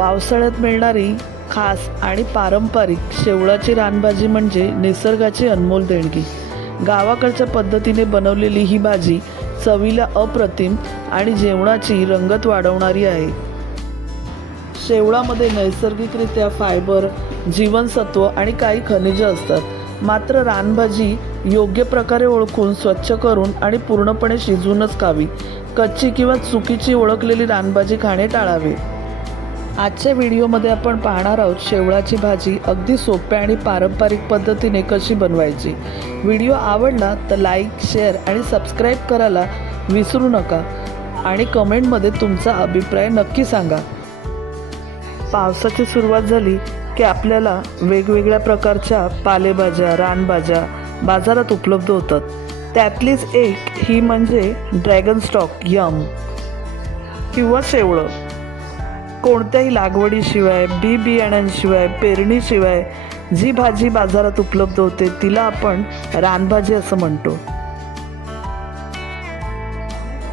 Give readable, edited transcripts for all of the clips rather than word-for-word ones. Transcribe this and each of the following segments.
पावसाळ्यात मिळणारी खास आणि पारंपरिक शेवळाची रानभाजी म्हणजे निसर्गाची अनमोल देणगी. गावाकडच्या पद्धतीने बनवलेली ही भाजी चवीला अप्रतिम आणि जेवणाची रंगत वाढवणारी आहे. शेवळामध्ये नैसर्गिकरित्या फायबर, जीवनसत्व आणि काही खनिजे असतात. मात्र रानभाजी योग्य प्रकारे ओळखून स्वच्छ करून आणि पूर्णपणे शिजवूनच खावी. कच्ची किंवा चुकीची ओळखलेली रानभाजी खाणे टाळावे. आजच्या व्हिडिओमध्ये आपण पाहणार आहोत शेवळाची भाजी अगदी सोप्या आणि पारंपरिक पद्धतीने कशी बनवायची. व्हिडिओ आवडला तर लाईक, शेअर आणि सबस्क्राईब करायला विसरू नका आणि कमेंटमध्ये तुमचा अभिप्राय नक्की सांगा. पावसाची सुरुवात झाली की आपल्याला वेगवेगळ्या प्रकारच्या पालेभाज्या, रानभाज्या बाजारात उपलब्ध होतात. त्यातलीच एक ही म्हणजे ड्रॅगन स्टॉक यम किंवा शेवळं. कोणत्याही लागवडीशिवाय, बियाण्यांशिवाय, पेरणीशिवाय जी भाजी बाजारात उपलब्ध होते तिला आपण रानभाजी असं म्हणतो.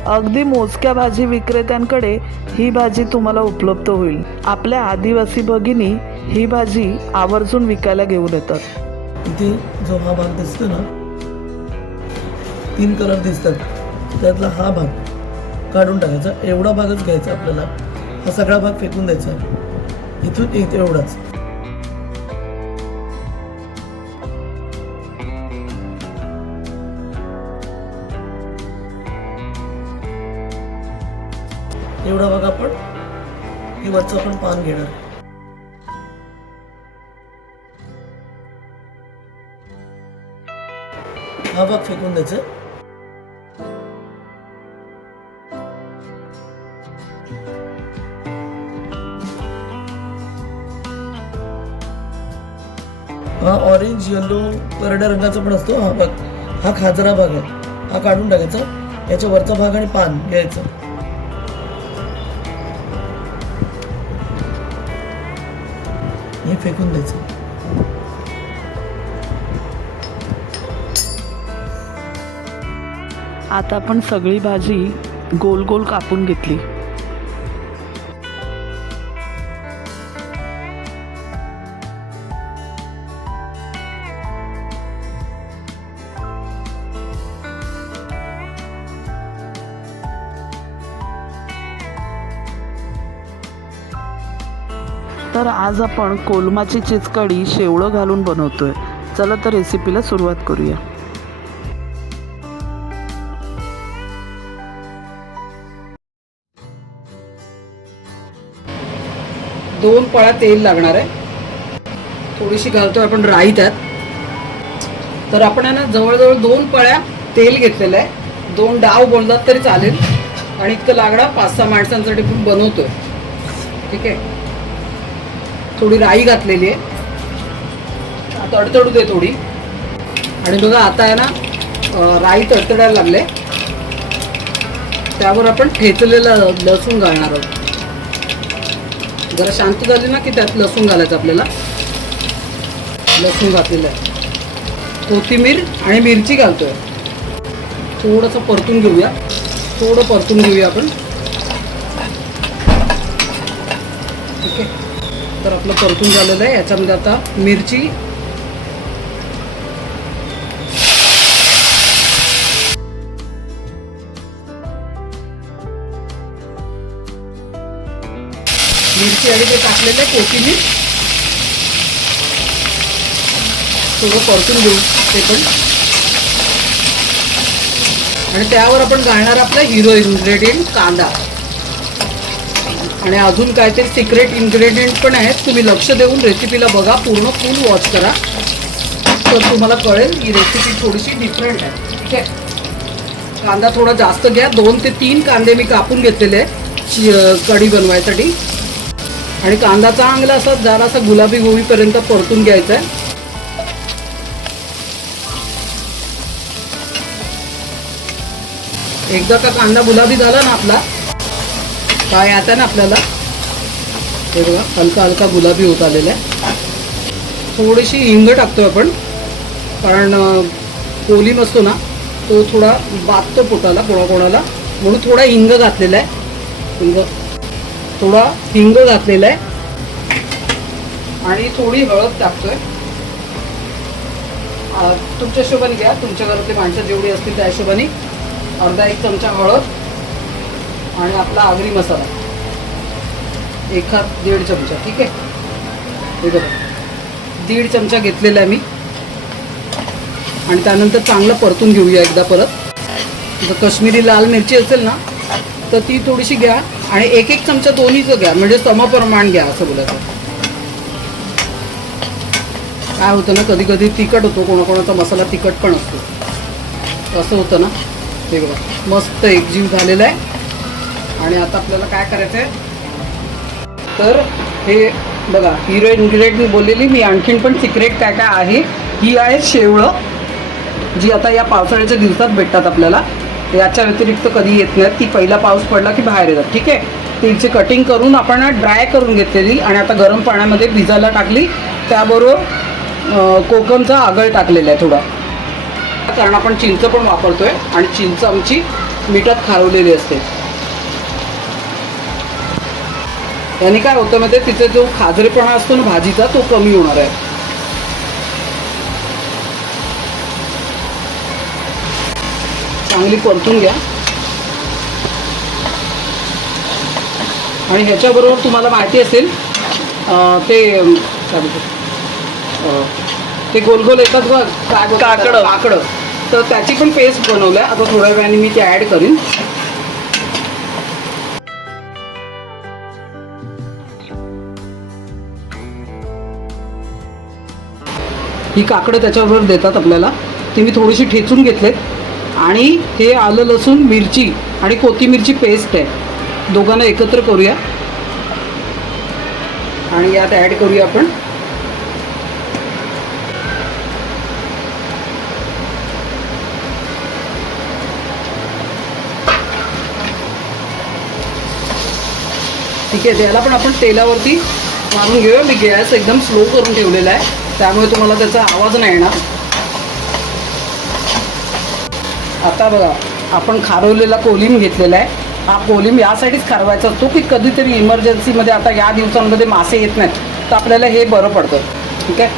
अगदी मोजक्या भाजी विक्रेत्यांकडे ही भाजी तुम्हाला उपलब्ध होईल. आपल्या आदिवासी भगिनी ही भाजी आवर्जून विकायला घेऊन येतात. इथे जो हा भाग दिसतो ना, 3 कलर दिसतात, त्यातला हा भाग काढून टाकायचा. एवढा भागच घ्यायचा आपल्याला. हा सगळा भाग फेकून द्यायचा. इथून इथे एवढाच. एवढा भाग आपण हे वरचं आपण पान घेणार. हा भाग फेकून द्यायचा. हा ऑरेंज, येलो, करड्या रंगाचा पण असतो हा भाग. हा खाजरा भाग आहे. हा काढून टाकायचा. याच्या वरचा भाग आणि पान घ्यायचं. हे फेकून द्यायचं. आता आपण सगळी भाजी गोल गोल कापून घेतली. तर आज आपण कोलमाची चिचकडी शेवळं घालून बनवतोय. चला तर रेसिपीला सुरुवात करूया. दोन पळ्या तेल लागणार आहे. थोडीशी घालतोय आपण राई त्यात. तर आपण आहे ना जवळजवळ 2 पळ्या तेल घेतलेलं आहे. 2 डाव बोललात तरी चालेल. आणि इतकं लागणार 5-6 माणसांसाठी पण बनवतोय. ठीक आहे. थोडी राई घातलेली आहे. तडतडू दे थोडी. आणि बघा आता आहे ना राई तडतडायला लागले. त्यावर आपण ठेचलेलं लसूण घालणार आहोत. जरा शांत झाली ना की त्यात लसूण घालायचं आपल्याला. लसूण घातलेलं आहे. कोथिंबीर आणि मिरची घालतोय. थोडंसं परतून घेऊया. थोडं परतून घेऊया आपण. ठीक आहे. तर आपलं परतून झालेलं आहे. याच्यामध्ये आता मिरची, आणि ते टाकलेलं आहे. कोथिंबीर थोडं परतून घेऊ ते पण. आणि त्यावर आपण घालणार आपला हिरो इन्ग्रेडियंट कांदा. आणि अजून काहीतरी सिक्रेट इन्ग्रेडियंट पण आहेत. तुम्ही लक्ष देऊन रेसिपीला बघा. पूर्ण फुल वॉच करा. तर तुम्हाला कळेल ही रेसिपी थोडीशी डिफरंट आहे. ठीक आहे. कांदा थोडा जास्त घ्या. 2 ते 3 कांदे मी कापून घेतलेले आहेत कढी बनवायसाठी. आणि कांदा चांगला असा जरासा गुलाबी होईपर्यंत परतून घ्यायचा आहे. एकदा का कांदा गुलाबी झाला ना आपला, काय आता ना आपल्याला हे बघा हलका हलका गुलाबी होत आलेला आहे. थोडीशी हिंग टाकतोय आपण, कारण कोलिम असतो ना तो थोडा बाधतो पोटाला कोणाकोणाला, म्हणून थोडा हिंग घातलेला आहे. थोडा हिंग घातलेला आहे. आणि थोडी हळद टाकतोय. तुमच्या हिशोबाने घ्या, तुमच्या घरातली माणसं जेवढी असतील त्या हिशोबाने. अर्धा 1 चमचा हळद आणि आपला आगरी मसाला 1-1.5 चमचा. ठीक आहे, हे बघा 1.5 चमचा घेतलेला आहे मी. आणि त्यानंतर चांगलं परतून घेऊया एकदा परत. जर काश्मीरी लाल मिरची असेल ना तर ती थोडीशी घ्या आणि 1-1 चमचा दोन्हीचं घ्या, म्हणजे समप्रमाण घ्या असं बोलायचं. काय होतं ना, कधी कधी तिखट होतो, कोणाकोणाचा मसाला तिखट पण असतो, असं होतं ना. हे बघा मस्त एकजीव झालेला आहे. आणि आता आपल्याला काय करायचं आहे तर हे बघा, हिरो इन्ग्रेडियंट मी बोललेली, मी आणखीन पण सिक्रेट काय काय आहे. ही आहे शेवळं, जी आता या पावसाळ्याच्या दिवसात भेटतात आपल्याला. याच्या व्यतिरिक्त कधी येत नाहीत, ती पहिला पाऊस पडला की बाहेर येतात. ठीक आहे, तिची कटिंग करून आपण ड्राय करून घेतलेली आणि आता गरम पाण्यामध्ये भिजायला टाकली. त्याबरोबर कोकमचा आगळ टाकलेला आहे थोडा, कारण आपण चिंच पण वापरतोय आणि चिंच आमची मिठात खारवलेली असते. याने काय होतं म्हणजे तिचा जो खाजरेपणा असतो ना भाजीचा, तो कमी होणार आहे. चांगली परतून घ्या. आणि ह्याच्याबरोबर तुम्हाला माहिती असेल ते गोल गोल येतात बघ, काकडं, तर त्याची पण पेस्ट बनवलं आहे. आता थोड्या वेळाने मी ते ॲड करीन. ही काकडं त्याच्याबरोबर देतात आपल्याला. ती मी थोडीशी ठेचून घेतलेत. आणि हे आलं लसूण मिरची आणि कोथिंबीरची पेस्ट आहे, दोघांना एकत्र करूया आणि यात ॲड करूया आपण ठीक आहे. त्याला पण आपण तेलावरती मारून घेऊया. मी गॅस एकदम स्लो करून ठेवलेला आहे, त्यामुळे तुम्हाला त्याचा आवाज नाही येणार. आता बघा, आपण खारवलेला कोलिम घेतलेला आहे. हा कोलिम यासाठीच खारवायचा असतो की कधीतरी इमर्जन्सीमध्ये, आता या दिवसांमध्ये मासे येत नाहीत, तर आपल्याला हे बरं पडतं. ठीक आहे,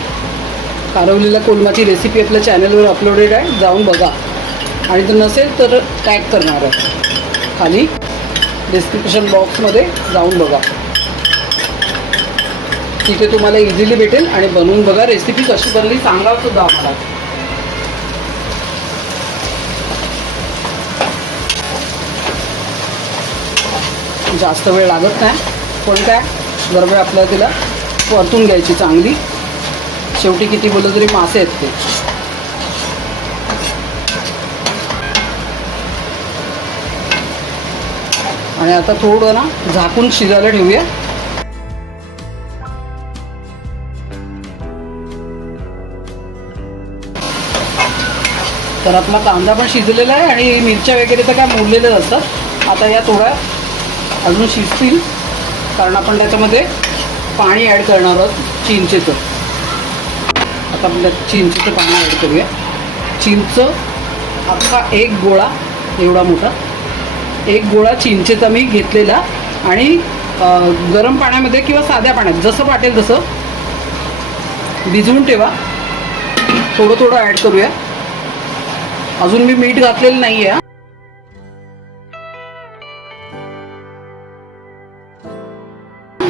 खारवलेल्या कोलमाची रेसिपी आपल्या चॅनलवर अपलोडेड आहे, जाऊन बघा. आणि जर नसेल तर टॅग करणार आहे खाली डिस्क्रिप्शन बॉक्समध्ये, जाऊन बघा. तिथे तुम्हाला इझिली भेटेल आणि बनवून बघा. रेसिपी कशी बनली सांगा सुद्धा आम्हाला. जास्त वेळ लागत नाही, पण काय गरबे आपल्याला तिला परतून घ्यायची चांगली. शेवटी किती बोललं तरी मासे आहेत ते. आणि आता थोडं ना झाकून शिजायला ठेवूया. तर आपला कांदा पण शिजलेला आहे आणि मिरच्या वगैरे तर काय मोडलेल्या असतात. आता या थोड्या अजून शिजतील, कारण आपण त्याच्यामध्ये पाणी ॲड करणार आहोत चिंचेचं. आता आपल्या चिंचेचं पाणी ॲड करूया. चिंच अख्खा 1 गोळा, एवढा मोठा 1 गोळा चिंचेचा मी घेतलेला. आणि गरम पाण्यामध्ये किंवा साध्या पाण्यात जसं वाटेल तसं भिजवून ठेवा. थोडं थोडं ॲड करूया. अजून मी मीठ घातलेलं नाही आहे,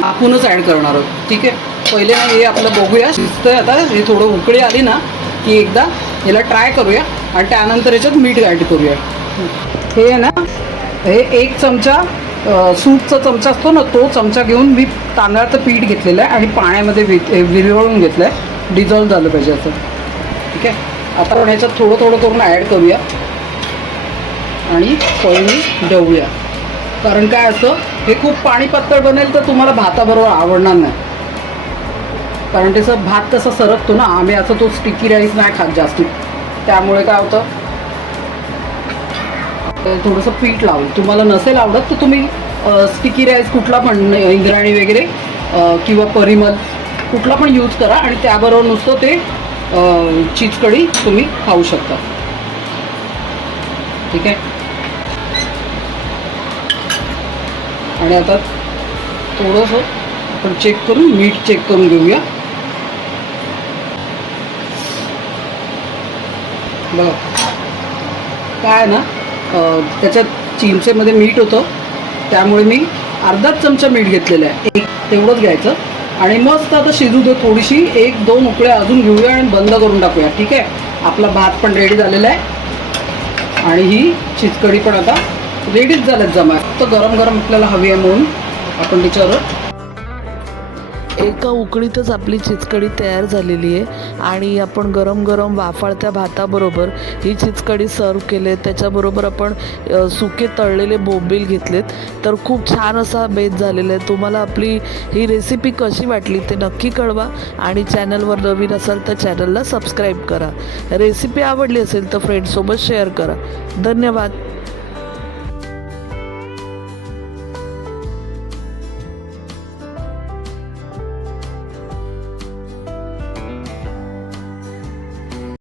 आपणच ॲड करणार आहोत. ठीक आहे, पहिले ना हे आपलं बघूया शिजतंय. आता हे थोडं उकळी आली ना की एकदा याला ट्राय करूया आणि त्यानंतर याच्यात मीठ ॲड करूया. हे आहे ना, हे 1 चमचा सूपचा चमचा असतो ना, तो चमचा घेऊन मी तांदळाचं पीठ घेतलेलं आहे आणि पाण्यामध्ये विरघळून घेतलं आहे, डिझॉल्व झालं पाहिजे असं. ठीक आहे, आता आपण ह्याच्यात थोडं थोडं करून ॲड करूया आणि पळणी ढवूया. कारण काय असतं, हे खूप पाणी पातळ बनेल तर तुम्हाला भाताबरोबर आवडणार नाही, कारण त्याचं भात तसा सरकतो ना. आम्ही असं तो स्टिकी राईस नाही खात जास्ती, त्यामुळे काय होतं थोडंसं पीठ लावलं. तुम्हाला नसेल आवडत तर तुम्ही स्टिकी राईस कुठला पण, इंद्रायणी वगैरे किंवा परिमल कुठला पण यूज करा आणि त्याबरोबर नुसतं ते चीज कढी तुम्ही खाऊ शकता. ठीक आहे, आणि आता थोडंसं आपण चेक करून मीठ चेक करून घेऊया. बघा काय ना त्याच्यात चिंचेमध्ये मीठ होतं, त्यामुळे मी अर्धाच चमचा मीठ घेतलेलं आहे, एक तेवढंच घ्यायचं. आणि मस्त आता शिजू दे थोडीशी, 1-2 उकळ्या अजून घेऊया आणि बंद करून टाकूया. ठीक आहे, आपला भात पण रेडी झालेला आहे आणि ही चिचकडी पण आता रेडीच झाल्यात जमा. फक्त गरम गरम आपल्याला हवी आहे म्हणून आपण तिच्यावर एका उकळीतच आपली चिचकडी तयार झालेली आहे आणि आपण गरम गरम वाफाळत्या भाताबरोबर ही चिचकडी सर्व केले. त्याच्याबरोबर आपण सुके तळलेले बोंबील घेतलेत. तर खूप छान असा बेत झालेला आहे. तुम्हाला आपली ही रेसिपी कशी वाटली ते नक्की कळवा आणि चॅनलवर नवीन असाल तर चॅनलला सबस्क्राईब करा. रेसिपी आवडली असेल तर फ्रेंड्ससोबत शेअर करा. धन्यवाद.